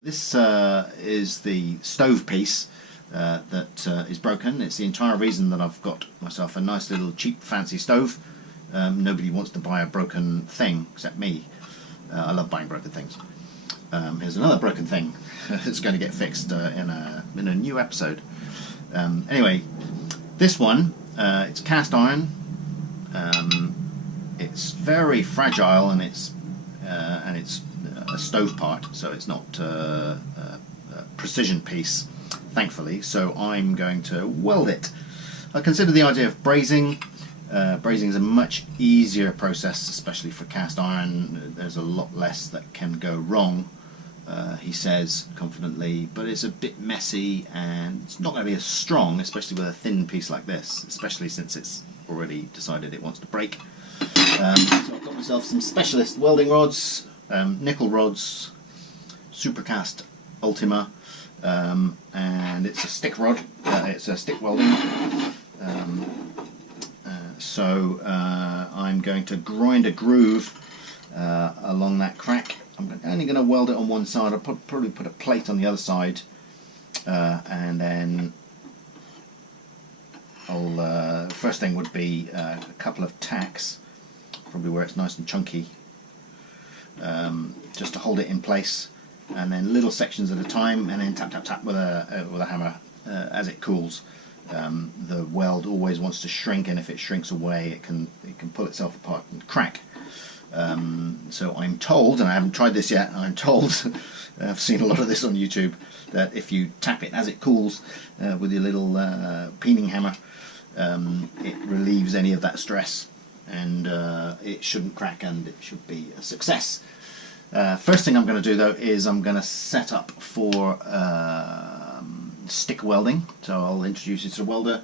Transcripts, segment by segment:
This is the stove piece that is broken. It's the entire reason that I've got myself a nice little cheap fancy stove. Nobody wants to buy a broken thing except me. I love buying broken things. Here's another broken thing that's going to get fixed in a new episode. Anyway, this one, it's cast iron. It's very fragile, and it's a stove part, so it's not a precision piece, thankfully. So I'm going to weld it. I consider the idea of brazing. Brazing is a much easier process, especially for cast iron. There's a lot less that can go wrong, he says confidently, but it's a bit messy and it's not going to be as strong, especially with a thin piece like this, especially since it's already decided it wants to break. So I've got myself some specialist welding rods, nickel rods, Supercast Ultima, and it's a stick rod, it's a stick welding. So I'm going to grind a groove along that crack. I'm only going to weld it on one side. I'll probably put a plate on the other side, and then first thing would be a couple of tacks, probably where it's nice and chunky, just to hold it in place, and then little sections at a time, and then tap tap tap with a hammer as it cools. The weld always wants to shrink, and if it shrinks away, it can pull itself apart and crack. So I'm told, and I haven't tried this yet, I'm told, I've seen a lot of this on YouTube, that if you tap it as it cools with your little peening hammer, it relieves any of that stress, and it shouldn't crack, and it should be a success. First thing I'm going to do though is I'm going to set up for stick welding. So I'll introduce you to the welder,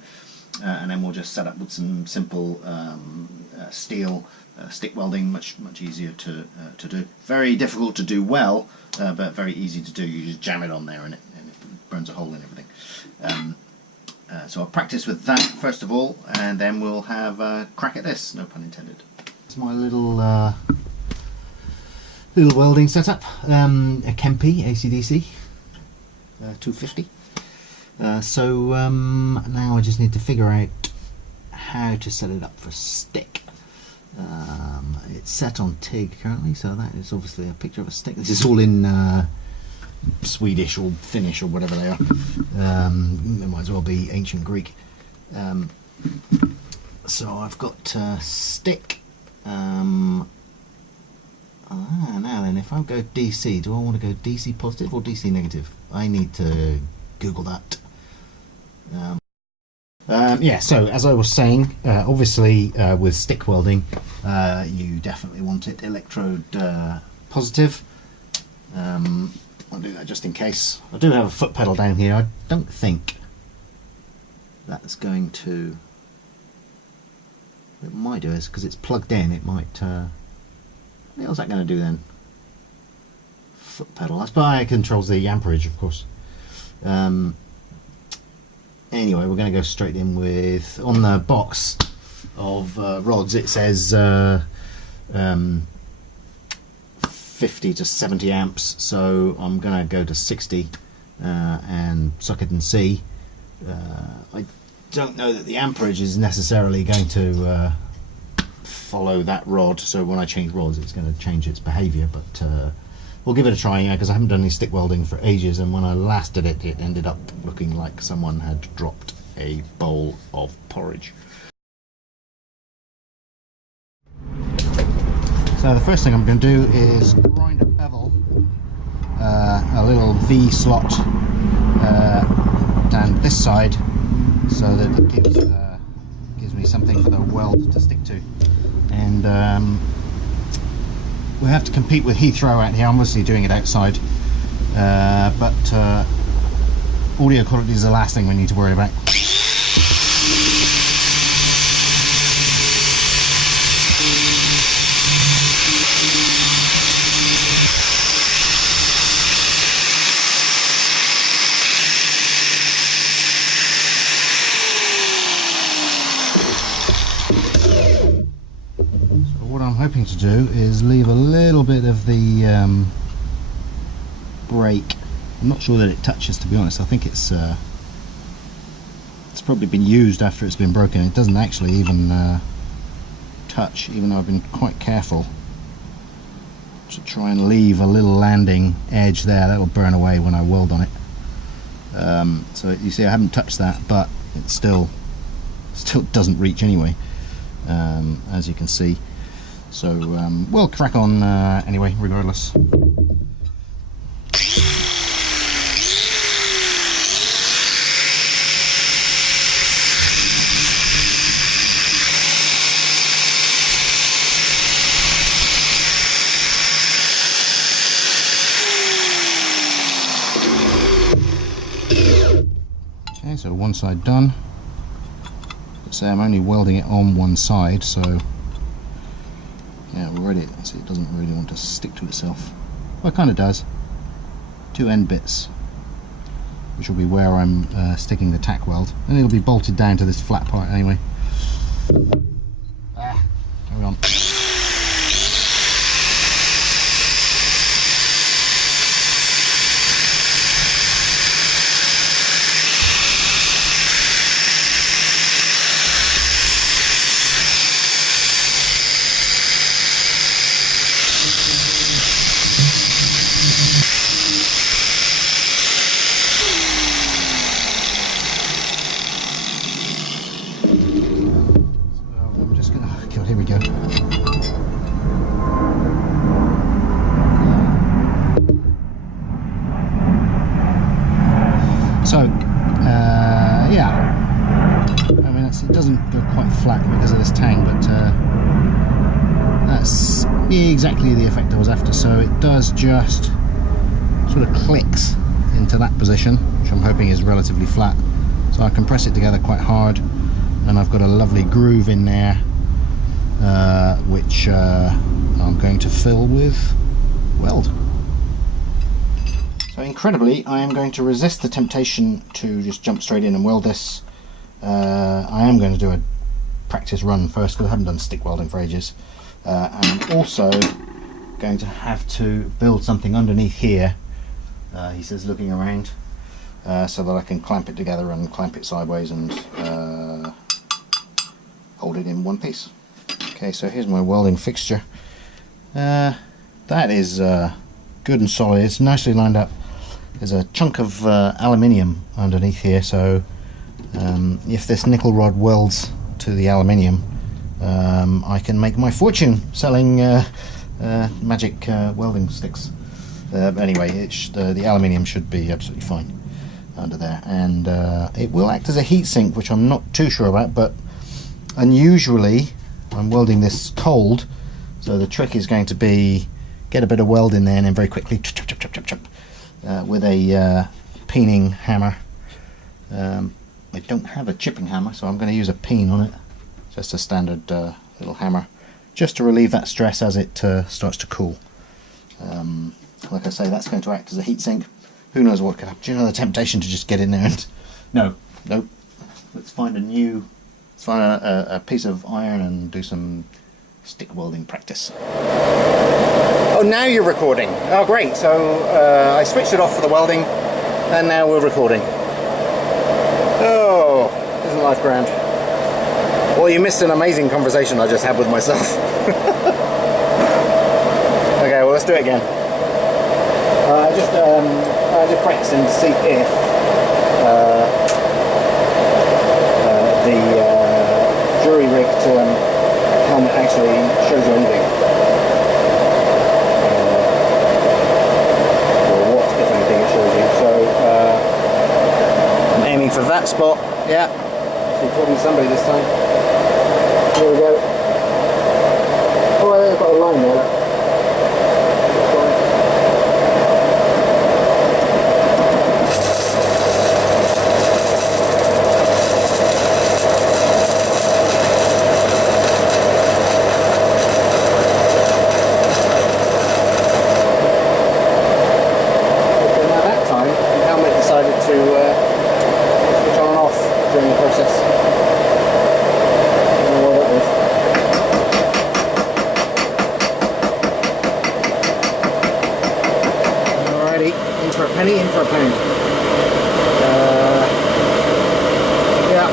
and then we'll just set up with some simple steel stick welding. Much easier to do. Very difficult to do well, but very easy to do. You just jam it on there and it burns a hole in everything. So I'll practice with that first of all, and then we'll have a crack at this, no pun intended. It's my little welding setup, a Kempe ACDC 250. So now I just need to figure out how to set it up for stick. It's set on TIG currently, so that is obviously a picture of a stick. This is all in Swedish or Finnish or whatever they are. It might as well be ancient Greek. So I've got stick. Now then, if I go DC, do I want to go DC positive or DC negative? I need to Google that. Yeah, so as I was saying, obviously with stick welding, you definitely want it electrode positive. I'll do that just in case. I do have a foot pedal down here. I don't think that's going to... It might do this because it's plugged in. It might... What's that going to do then? Foot pedal. That's why it controls the amperage, of course. Anyway, we're going to go straight in with, on the box of rods it says 50 to 70 amps, so I'm going to go to 60 and suck it and see. I don't know that the amperage is necessarily going to follow that rod, so when I change rods it's going to change its behaviour, but we'll give it a try, because I haven't done any stick welding for ages, and when I last did it, it ended up looking like someone had dropped a bowl of porridge. So the first thing I'm going to do is grind a bevel, a little V slot down this side, so that it gives me something for the weld to stick to. And we have to compete with Heathrow out here. I'm mostly doing it outside, but audio quality is the last thing we need to worry about. What I'm hoping to do is leave a little bit of the break I'm not sure that it touches, to be honest. I think it's probably been used after it's been broken. It doesn't actually even touch, even though I've been quite careful to try and leave a little landing edge there. That'll burn away when I weld on it. So you see I haven't touched that, but it still doesn't reach anyway, as you can see. So we'll crack on anyway, regardless. Okay, so one side done. So I'm only welding it on one side, so yeah, already see it doesn't really want to stick to itself. Well, it kind of does. Two end bits, which will be where I'm sticking the tack weld, and it'll be bolted down to this flat part anyway. Carry on. Here we go. So, yeah. I mean, it doesn't go quite flat because of this tang, but that's exactly the effect I was after. So it does just sort of clicks into that position, which I'm hoping is relatively flat. So I can press it together quite hard, and I've got a lovely groove in there. Which I'm going to fill with weld. So incredibly, I am going to resist the temptation to just jump straight in and weld this. I am going to do a practice run first because I haven't done stick welding for ages. And I'm also going to have to build something underneath here, he says, looking around, so that I can clamp it together and clamp it sideways and hold it in one piece. Okay, so here's my welding fixture. That is good and solid. It's nicely lined up. There's a chunk of aluminium underneath here, so if this nickel rod welds to the aluminium, I can make my fortune selling magic welding sticks. Anyway, the aluminium should be absolutely fine under there, and it will act as a heat sink, which I'm not too sure about, but unusually I'm welding this cold, so the trick is going to be get a bit of weld in there and then very quickly chop, chop, chop, chop, chop, with a peening hammer. I don't have a chipping hammer, so I'm going to use a peen on it, just a standard little hammer, just to relieve that stress as it starts to cool. Like I say, that's going to act as a heat sink. Who knows what could happen? Do you know the temptation to just get in there and no, let's find a piece of iron and do some stick welding practice. Oh, now you're recording. Oh, great. So I switched it off for the welding, and now we're recording. Oh, isn't life grand? Well, you missed an amazing conversation I just had with myself. Okay, well, let's do it again. I just practicing to see if the jury rigged helmet actually shows you anything. Or what, if anything, it shows you. So I'm aiming for that spot. Yeah. Actually talking to somebody this time. Here we go. Oh, I've got a line there. In for a penny, in for a pound. Yeah.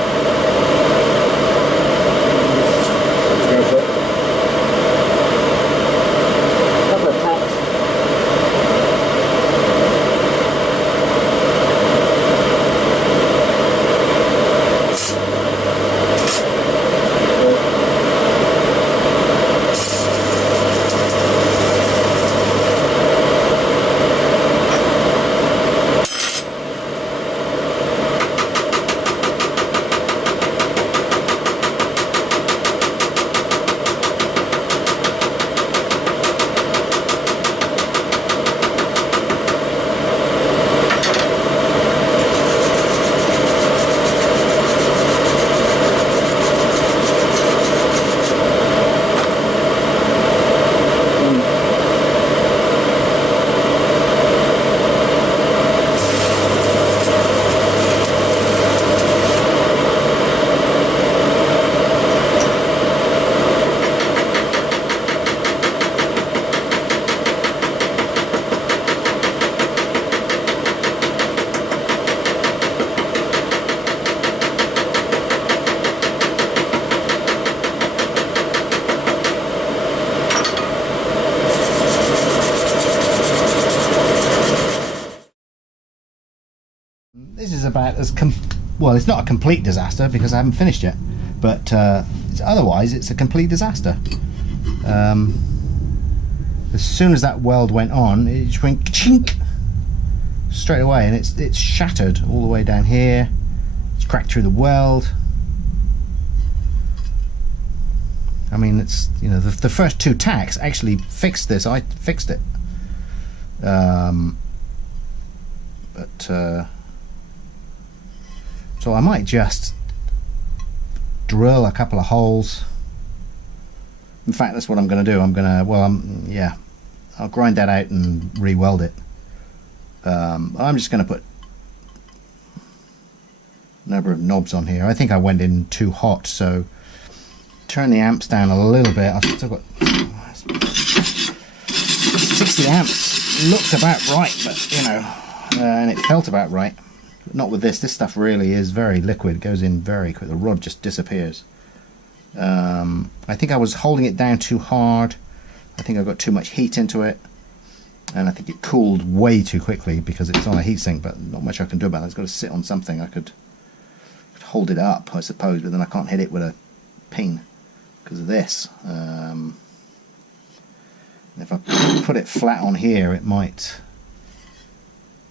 Let's go for it. Couple of taps. This is about as well, it's not a complete disaster because I haven't finished yet, but otherwise it's a complete disaster. As soon as that weld went on, it just went chink straight away, and it's shattered all the way down here. It's cracked through the weld. I mean, it's, you know, the first two tacks actually fixed this. I fixed it, so I might just drill a couple of holes. In fact, that's what I'm going to do. I'm going to, well, yeah, I'll grind that out and re-weld it. I'm just going to put a number of knobs on here. I think I went in too hot, so turn the amps down a little bit. I've still got 60 amps. Looks about right, but you know, and it felt about right. Not with this. This stuff really is very liquid. It goes in very quick. The rod just disappears. I think I was holding it down too hard. I think I got too much heat into it, and I think it cooled way too quickly because it's on a heatsink, but not much I can do about it. It's got to sit on something. I could hold it up, I suppose, but then I can't hit it with a pin because of this. If I put it flat on here, it might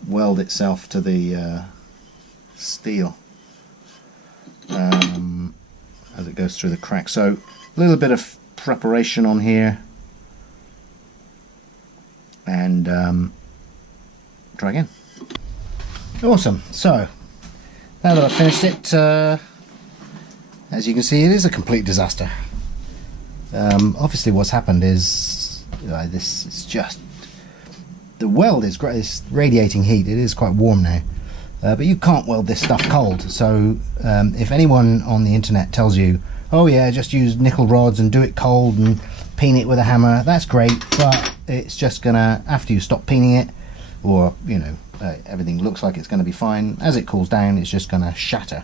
weld itself to the steel as it goes through the crack. So a little bit of preparation on here, and try again. Awesome. So now that I've finished it, as you can see, it is a complete disaster. Obviously what's happened is this is just, the weld is great. It's radiating heat. It is quite warm now, but you can't weld this stuff cold. So if anyone on the internet tells you, oh yeah, just use nickel rods and do it cold and peen it with a hammer, that's great, but it's just gonna, after you stop peening it, or you know, everything looks like it's going to be fine, as it cools down it's just going to shatter.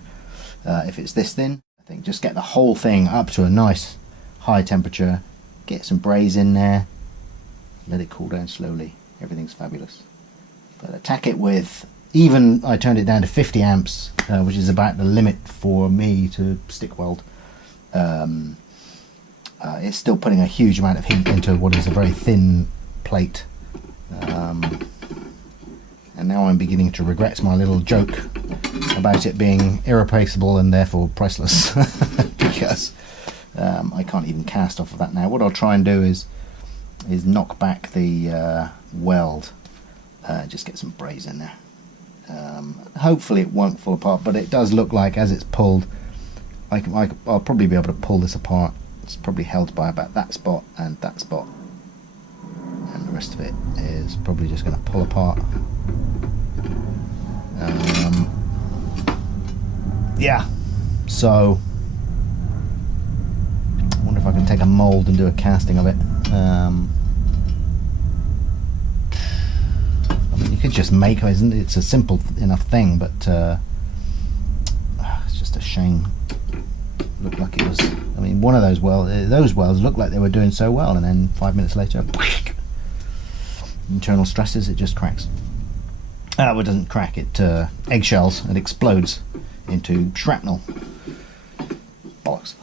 If it's this thin, I think just get the whole thing up to a nice high temperature, get some braze in there, let it cool down slowly. Everything's fabulous. But attack it with, even I turned it down to 50 amps, which is about the limit for me to stick weld. It's still putting a huge amount of heat into what is a very thin plate. And now I'm beginning to regret my little joke about it being irreplaceable and therefore priceless, because I can't even cast off of that now. What I'll try and do is knock back the weld, just get some braze in there. Hopefully it won't fall apart, but it does look like as it's pulled, I'll probably be able to pull this apart. It's probably held by about that spot and that spot, and the rest of it is probably just going to pull apart. Yeah, so I wonder if I can take a mould and do a casting of it. I mean, you could just make, isn't it? It's a simple enough thing, but it's just a shame. Looked like it was, I mean, one of those welds looked like they were doing so well, and then 5 minutes later, internal stresses, it just cracks. Well, it doesn't crack, it eggshells and explodes into shrapnel. Bollocks.